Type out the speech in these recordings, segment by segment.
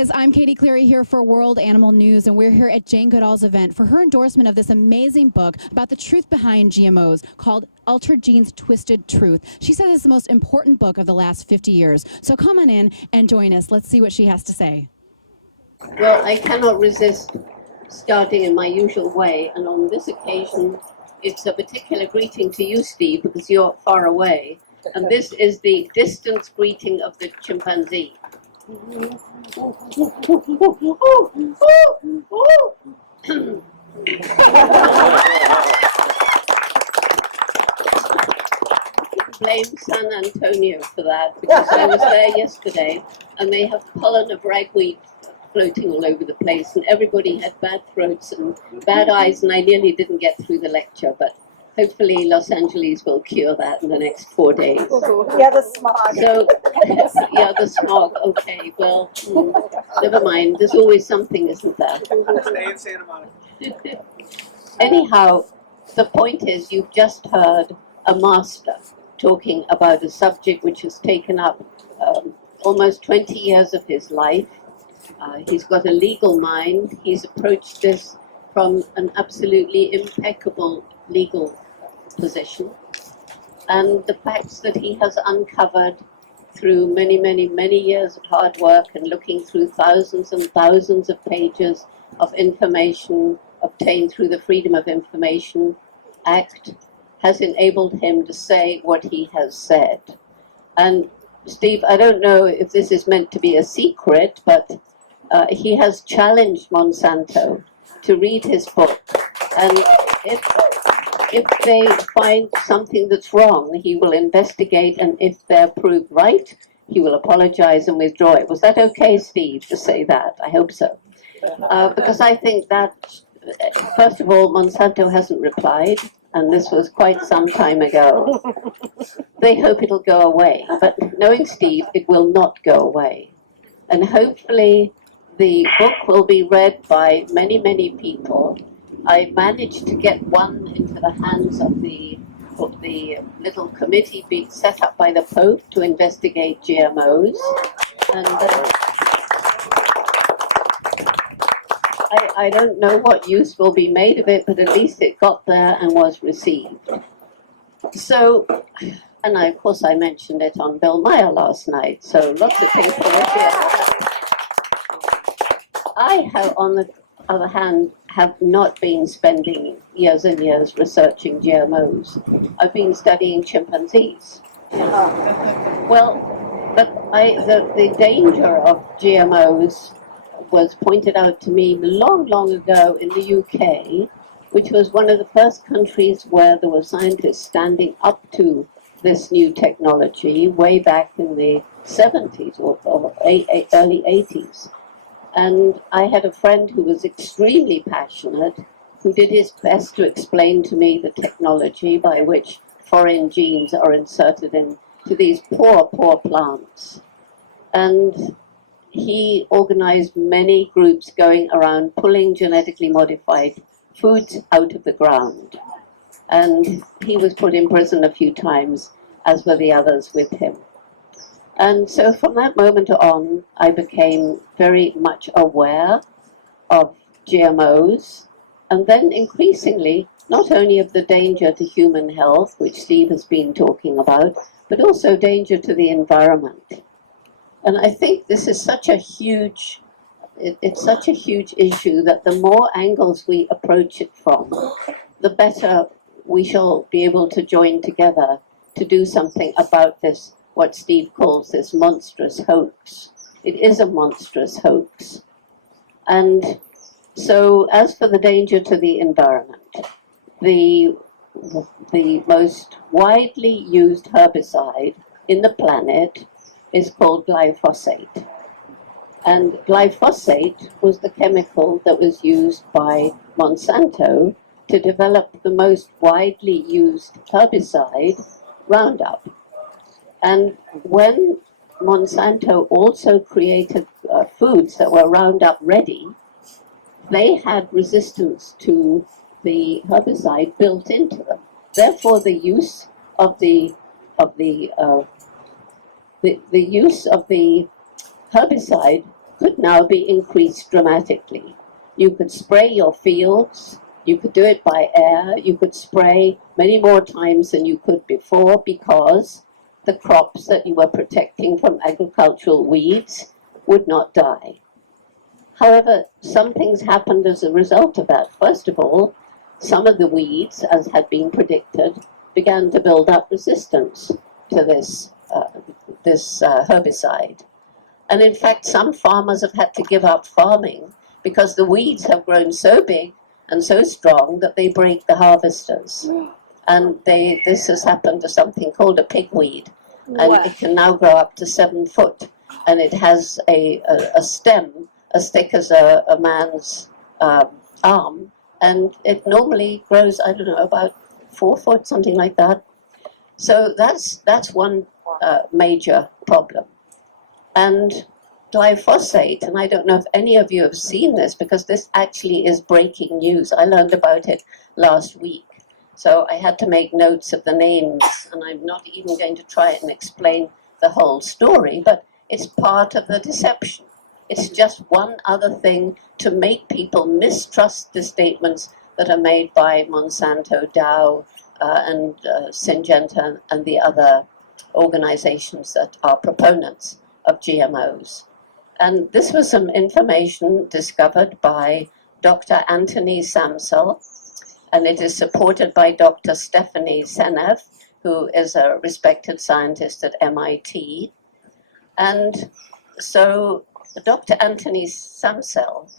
guys, I'm Katie Cleary here for World Animal News, and we're here at Jane Goodall's event for her endorsement of this amazing book about the truth behind GMOs called Ultra Genes Twisted Truth. She says it's the most important book of the last 50 years. So come on in and join us. Let's see what she has to say. Well, I cannot resist starting in my usual way, and on this occasion, it's a particular greeting to you, Steve, because you're far away. And this is the distance greeting of the chimpanzee. Blame San Antonio for that, because I was there yesterday and they have pollen of ragweed floating all over the place, and everybody had bad throats and bad eyes, and I nearly didn't get through the lecture, but hopefully Los Angeles will cure that in the next 4 days. Yeah, the smog. So, yeah, the smog, okay, well, never mind, there's always something, isn't there? Stay in Santa Monica. Anyhow, the point is, you've just heard a master talking about a subject which has taken up almost 20 years of his life. He's got a legal mind. He's approached this from an absolutely impeccable legal position. And the facts that he has uncovered through many, many, many years of hard work and looking through thousands and thousands of pages of information obtained through the Freedom of Information Act has enabled him to say what he has said. And Steve, I don't know if this is meant to be a secret, but he has challenged Monsanto to read his book. And if they find something that's wrong, he will investigate, and if they're proved right, he will apologize and withdraw it. Was that okay, Steve, to say that? I hope so. Because I think that, first of all, Monsanto hasn't replied, and this was quite some time ago. They hope it'll go away, but knowing Steve, it will not go away. And hopefully the book will be read by many, many people. I managed to get one into the hands of the little committee being set up by the Pope to investigate GMOs. And I don't know what use will be made of it, but at least it got there and was received. So, and of course I mentioned it on Bill Maher last night, so lots of people were here. I have, on the other hand, have not been spending years and years researching GMOs. I've been studying chimpanzees. Well, but the danger of GMOs was pointed out to me long, long ago in the UK, which was one of the first countries where there were scientists standing up to this new technology way back in the 70s or early 80s. And I had a friend who was extremely passionate, who did his best to explain to me the technology by which foreign genes are inserted into these poor, poor plants. And he organized many groups going around pulling genetically modified foods out of the ground. And he was put in prison a few times, as were the others with him. And so from that moment on, I became very much aware of GMOs, and then increasingly, not only of the danger to human health, which Steve has been talking about, but also danger to the environment. And I think this is such a huge, it's such a huge issue that the more angles we approach it from, the better we shall be able to join together to do something about this, what Steve calls this monstrous hoax. It is a monstrous hoax. And so as for the danger to the environment, the most widely used herbicide in the planet is called glyphosate. And glyphosate was the chemical that was used by Monsanto to develop the most widely used herbicide, Roundup. And when Monsanto also created foods that were Roundup ready, they had resistance to the herbicide built into them. Therefore, the use of the use of the herbicide could now be increased dramatically. You could spray your fields, you could do it by air, you could spray many more times than you could before because the crops that you were protecting from agricultural weeds would not die. However, some things happened as a result of that. First of all, some of the weeds, as had been predicted, began to build up resistance to this herbicide. And in fact, some farmers have had to give up farming because the weeds have grown so big and so strong that they break the harvesters. And this has happened to something called a pigweed. And it can now grow up to 7 foot. And it has a stem as thick as a man's arm. And it normally grows, I don't know, about 4 foot, something like that. So that's one major problem. And glyphosate, and I don't know if any of you have seen this because this actually is breaking news. I learned about it last week. So I had to make notes of the names, and I'm not even going to try and explain the whole story, but it's part of the deception. It's just one other thing to make people mistrust the statements that are made by Monsanto, Dow, and Syngenta and the other organizations that are proponents of GMOs. And this was some information discovered by Dr. Anthony Samsel, and it is supported by Dr. Stephanie Senev, who is a respected scientist at MIT. And so Dr. Anthony Samsel,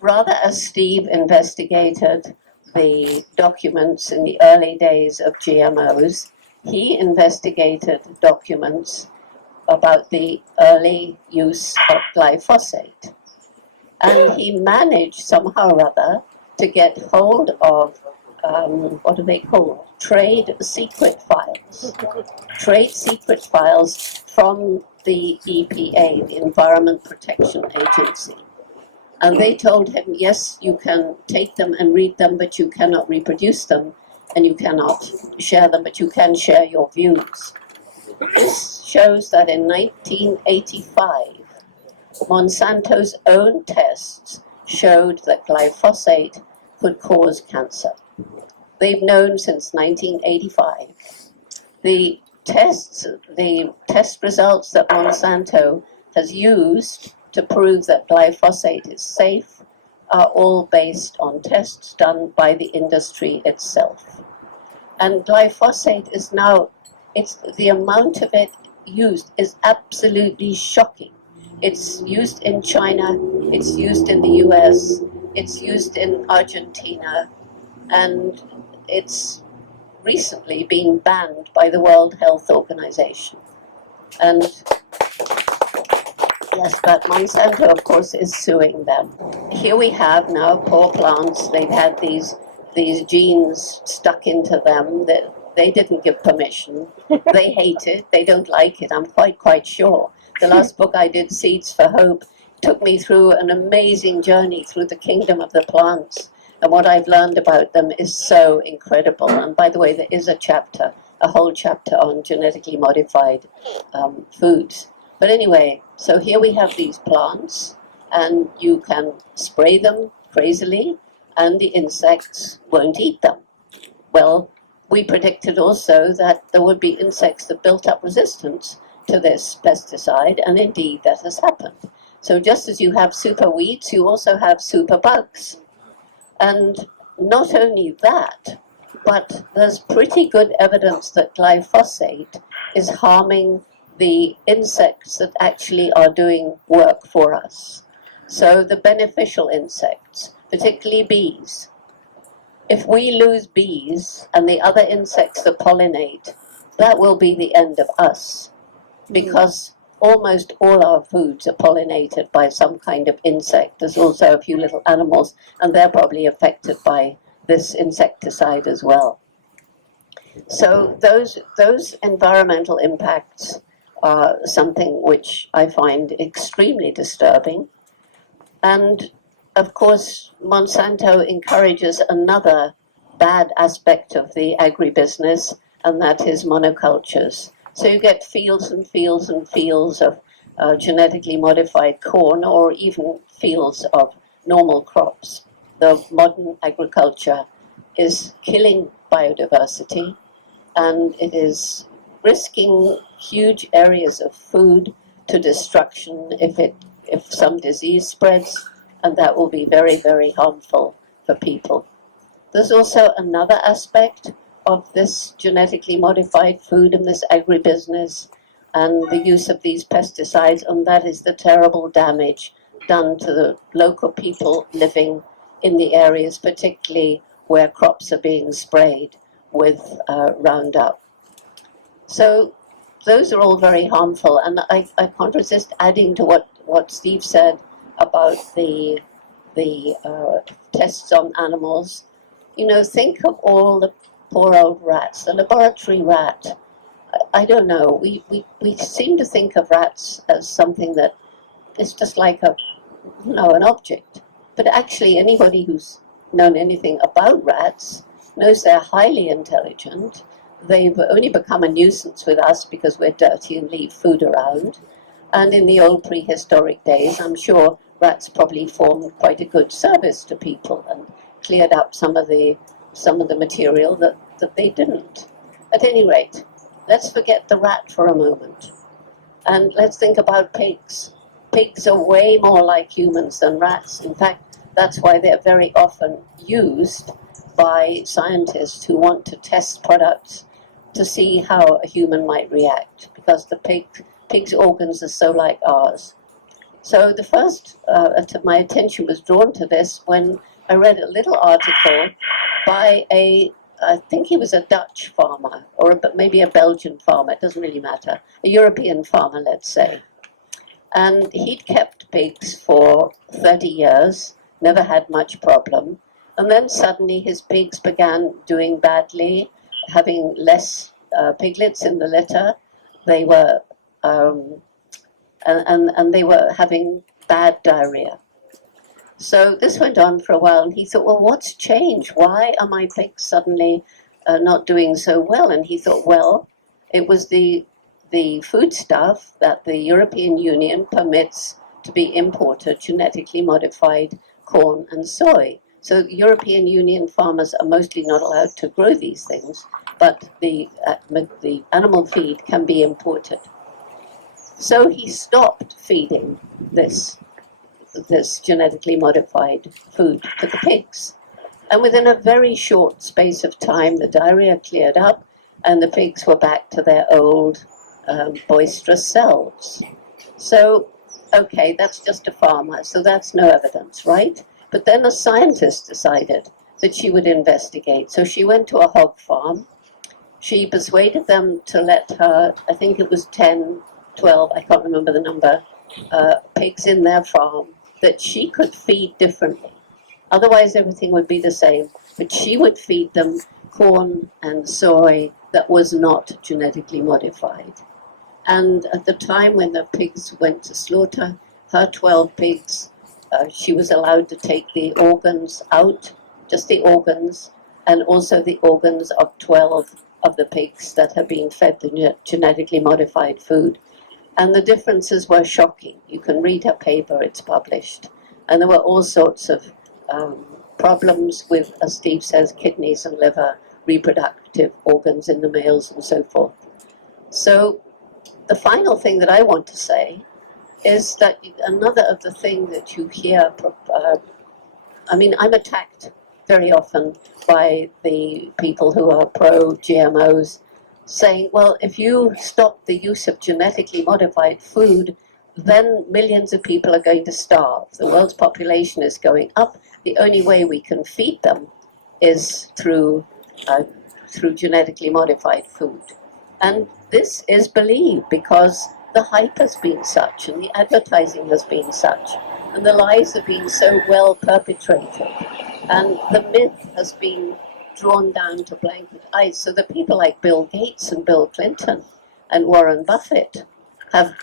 rather as Steve investigated the documents in the early days of GMOs, he investigated documents about the early use of glyphosate. And he managed somehow or other to get hold of, what are they called? Trade secret files. Trade secret files from the EPA, the Environment Protection Agency. And they told him, yes, you can take them and read them, but you cannot reproduce them, and you cannot share them, but you can share your views. This shows that in 1985, Monsanto's own tests showed that glyphosate could cause cancer. They've known since 1985. The test results that Monsanto has used to prove that glyphosate is safe are all based on tests done by the industry itself. And glyphosate is now, the amount of it used is absolutely shocking. It's used in China, it's used in the US, it's used in Argentina, and it's recently been banned by the World Health Organization. And yes, but Monsanto, of course, is suing them. Here we have now poor plants. They've had these genes stuck into them that they didn't give permission. They hate it. They don't like it. I'm quite sure. The last book I did, Seeds for Hope, took me through an amazing journey through the kingdom of the plants. And what I've learned about them is so incredible. And by the way, there is a whole chapter on genetically modified foods. But anyway, so here we have these plants, and you can spray them crazily, and the insects won't eat them. Well, we predicted also that there would be insects that built up resistance to this pesticide, and indeed that has happened. So just as you have super weeds, you also have super bugs. And not only that, but there's pretty good evidence that glyphosate is harming the insects that actually are doing work for us. So the beneficial insects, particularly bees. If we lose bees and the other insects that pollinate, that will be the end of us, because almost all our foods are pollinated by some kind of insect. There's also a few little animals, and they're probably affected by this insecticide as well. So those environmental impacts are something which I find extremely disturbing. And of course, Monsanto encourages another bad aspect of the agribusiness, and that is monocultures. So you get fields and fields and fields of genetically modified corn or even fields of normal crops. The modern agriculture is killing biodiversity, and it is risking huge areas of food to destruction if some disease spreads, and that will be very, very harmful for people. There's also another aspect of this genetically modified food and this agribusiness and the use of these pesticides, and that is the terrible damage done to the local people living in the areas, particularly where crops are being sprayed with Roundup. So those are all very harmful, and I can't resist adding to what Steve said about the tests on animals. You know, think of all the poor old rats, the laboratory rat. I don't know, we seem to think of rats as something that is just like an object. But actually, anybody who's known anything about rats knows they're highly intelligent. They've only become a nuisance with us because we're dirty and leave food around. And in the old prehistoric days, I'm sure rats probably formed quite a good service to people and cleared up some of the material that they didn't. At any rate, let's forget the rat for a moment. And let's think about pigs. Pigs are way more like humans than rats. In fact, that's why they're very often used by scientists who want to test products to see how a human might react, because the pig's organs are so like ours. So the first, my attention was drawn to this when I read a little article by I think he was a Dutch farmer, or maybe a Belgian farmer, it doesn't really matter, a European farmer, let's say. And he'd kept pigs for 30 years, never had much problem. And then suddenly his pigs began doing badly, having less piglets in the litter. They were, and they were having bad diarrhea. So this went on for a while, and he thought, well, what's changed? Why are my pigs suddenly not doing so well? And he thought, well, it was the foodstuff that the European Union permits to be imported, genetically modified corn and soy. So European Union farmers are mostly not allowed to grow these things, but the animal feed can be imported. So he stopped feeding this genetically modified food to the pigs. And within a very short space of time, the diarrhea cleared up and the pigs were back to their old boisterous selves. So, okay, that's just a farmer, so that's no evidence, right? But then a scientist decided that she would investigate. So she went to a hog farm. She persuaded them to let her, I think it was 10, 12, I can't remember the number, pigs in their farm that she could feed differently. Otherwise, everything would be the same. But she would feed them corn and soy that was not genetically modified. And at the time when the pigs went to slaughter, her 12 pigs, she was allowed to take the organs out, just the organs, and also the organs of 12 of the pigs that had been fed the genetically modified food. And the differences were shocking. You can read her paper, it's published. And there were all sorts of problems with, as Steve says, kidneys and liver, reproductive organs in the males and so forth. So the final thing that I want to say is that another of the things that you hear, I'm attacked very often by the people who are pro-GMOs, saying, well, if you stop the use of genetically modified food, then millions of people are going to starve. The world's population is going up. The only way we can feed them is through genetically modified food. And this is believed because the hype has been such, and the advertising has been such, and the lies have been so well perpetrated, and the myth has been drawn down to blanket ice. So that people like Bill Gates and Bill Clinton and Warren Buffett have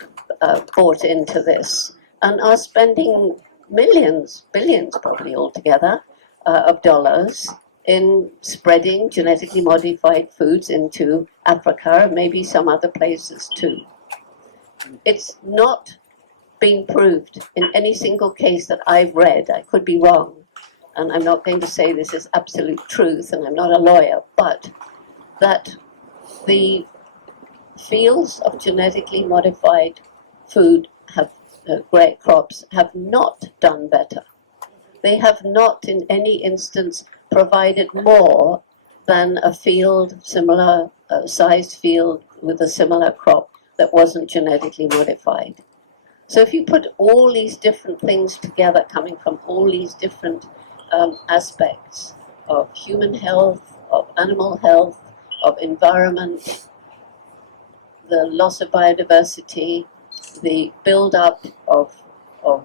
bought into this and are spending millions, billions probably altogether, of dollars in spreading genetically modified foods into Africa and maybe some other places too. It's not been proved in any single case that I've read. I could be wrong, and I'm not going to say this is absolute truth, and I'm not a lawyer, but that the fields of genetically modified food have crops have not done better. They have not in any instance provided more than a field, similar sized field with a similar crop that wasn't genetically modified. So if you put all these different things together, coming from all these different aspects of human health, of animal health, of environment, the loss of biodiversity, the build-up of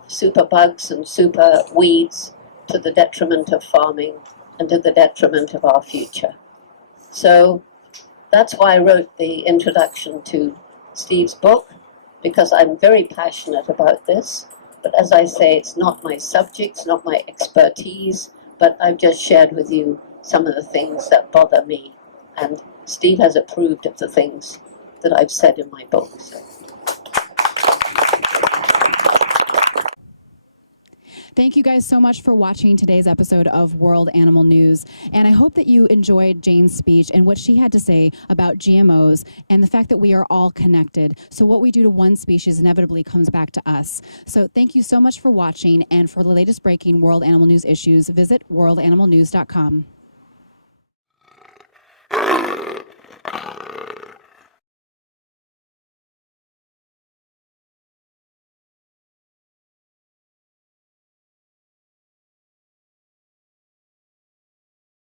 super bugs and super weeds to the detriment of farming and to the detriment of our future. So that's why I wrote the introduction to Steve's book, because I'm very passionate about this. But as I say, it's not my subject, it's not my expertise, but I've just shared with you some of the things that bother me. And Steve has approved of the things that I've said in my book. So. Thank you guys so much for watching today's episode of World Animal News. And I hope that you enjoyed Jane's speech and what she had to say about GMOs and the fact that we are all connected. So what we do to one species inevitably comes back to us. So thank you so much for watching. And for the latest breaking World Animal News issues, visit worldanimalnews.com.